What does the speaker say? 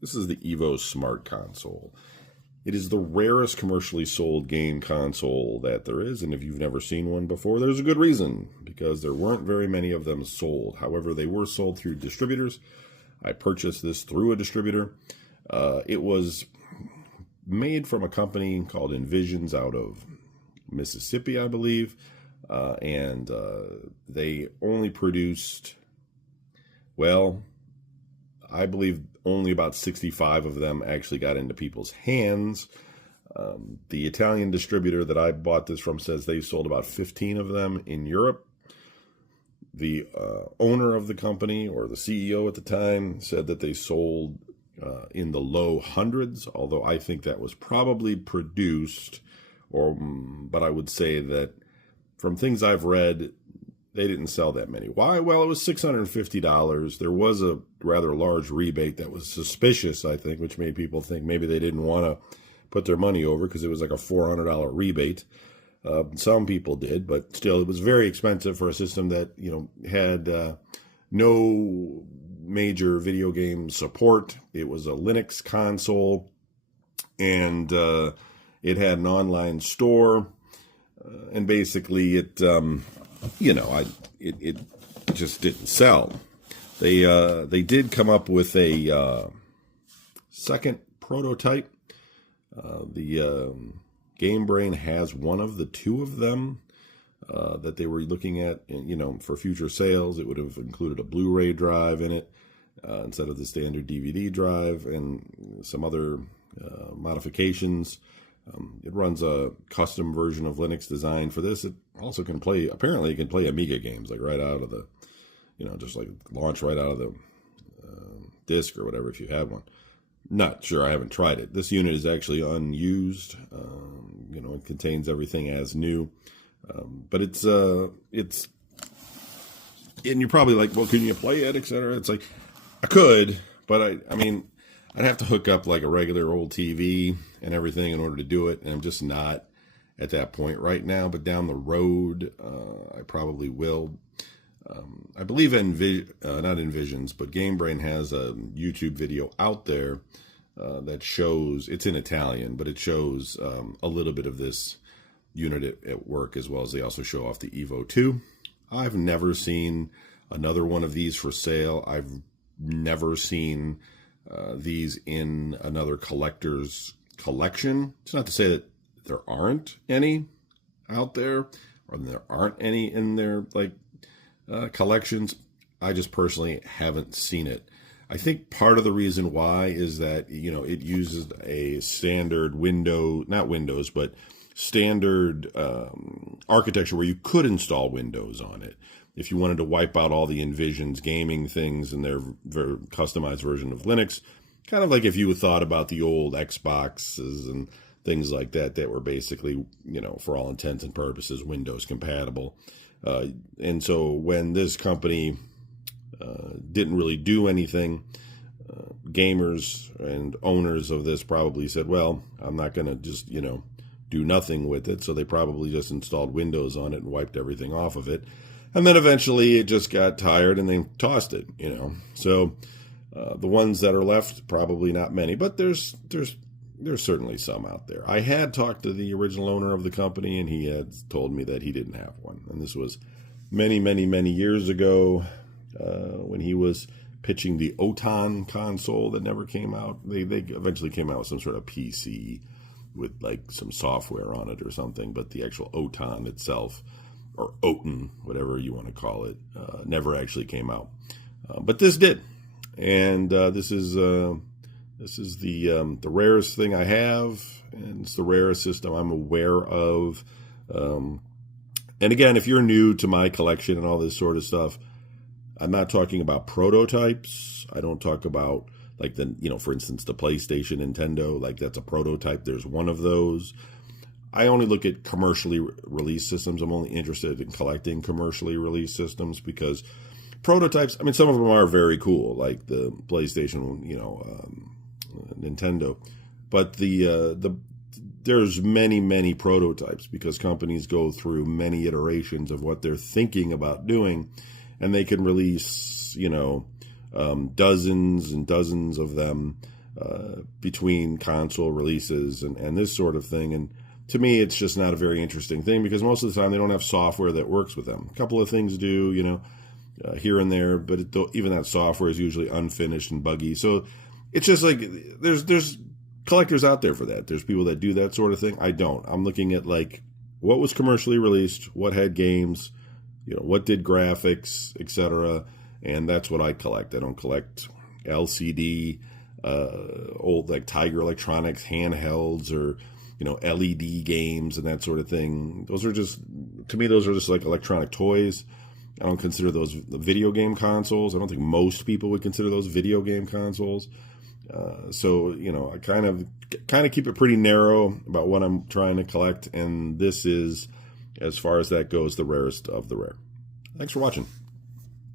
This is the Evo Smart Console. It is the rarest commercially sold game console that there is, and if you've never seen one before, there's a good reason, because there weren't very many of them sold. However, they were sold through distributors. I purchased this through a distributor. It was made from a company called Envizions out of Mississippi, I believe, and they only produced, well, I believe only about 65 of them actually got into people's hands. The Italian distributor that I bought this from says they sold about 15 of them in Europe. The owner of the company, or the CEO at the time, said that they sold in the low hundreds, although I think that was probably produced, but I would say that from things I've read, they didn't sell that many. Why? Well, it was $650. There was a rather large rebate that was suspicious, I think, which made people think maybe they didn't want to put their money over because it was like a $400 rebate. Some people did, but still, it was very expensive for a system that, had no major video game support. It was a Linux console, and it had an online store, and basically it just didn't sell. They did come up with a second prototype. The Game Brain has one of the two of them that they were looking at, for future sales. It would have included a Blu-ray drive in it instead of the standard DVD drive, and some other modifications. It runs a custom version of Linux designed for this. It also can play, apparently it can play Amiga games, like right out of the, just like launch right out of the disk or whatever if you had one. Not sure, I haven't tried it. This unit is actually unused. It contains everything as new. But it's, and you're probably like, well, can you play it, etc.? It's like, I could, but I'd have to hook up like a regular old TV and everything in order to do it, and I'm just not at that point right now. But down the road, I probably will. I believe not Envisions, but Game Brain has a YouTube video out there that shows, it's in Italian, but it shows a little bit of this unit at work, as well as they also show off the Evo 2. I've never seen another one of these for sale. I've never seen these in another collector's collection. It's not to say that there aren't any out there, or there aren't any in their collections. I just personally haven't seen it. I think part of the reason why is that it uses a standard standard architecture where you could install Windows on it if you wanted to wipe out all the Envisions gaming things in their very customized version of Linux. Kind of like if you thought about the old Xboxes and things like that were basically, for all intents and purposes, Windows compatible. And so when this company didn't really do anything, gamers and owners of this probably said, well, I'm not going to just, do nothing with it. So they probably just installed Windows on it and wiped everything off of it. And then eventually it just got tired and they tossed it, So the ones that are left, probably not many, but there's certainly some out there. I had talked to the original owner of the company, and he had told me that he didn't have one. And this was many, many, many years ago when he was pitching the Otan console that never came out. They eventually came out with some sort of PC with like some software on it or something, but the actual Otan itself, or Oten, whatever you want to call it, never actually came out. But this did. And this is the rarest thing I have, and it's the rarest system I'm aware of. And again, if you're new to my collection and all this sort of stuff, I'm not talking about prototypes. I don't talk about like for instance, the PlayStation, Nintendo, like that's a prototype. There's one of those. I only look at commercially released systems. I'm only interested in collecting commercially released systems because prototypes, some of them are very cool, like the PlayStation, Nintendo, but there's many, many prototypes because companies go through many iterations of what they're thinking about doing, and they can release, dozens and dozens of them between console releases and this sort of thing. And to me, it's just not a very interesting thing because most of the time they don't have software that works with them. A couple of things do, here and there, but even that software is usually unfinished and buggy. So it's just like there's collectors out there for that. There's people that do that sort of thing. I don't. I'm looking at like what was commercially released, what had games, what did graphics, etc. And that's what I collect. I don't collect LCD, old like Tiger Electronics handhelds or LED games and that sort of thing. Those are just, to me, those are just like electronic toys. I don't consider those video game consoles. I don't think most people would consider those video game consoles. So I kind of keep it pretty narrow about what I'm trying to collect, and this is, as far as that goes, the rarest of the rare. Thanks for watching.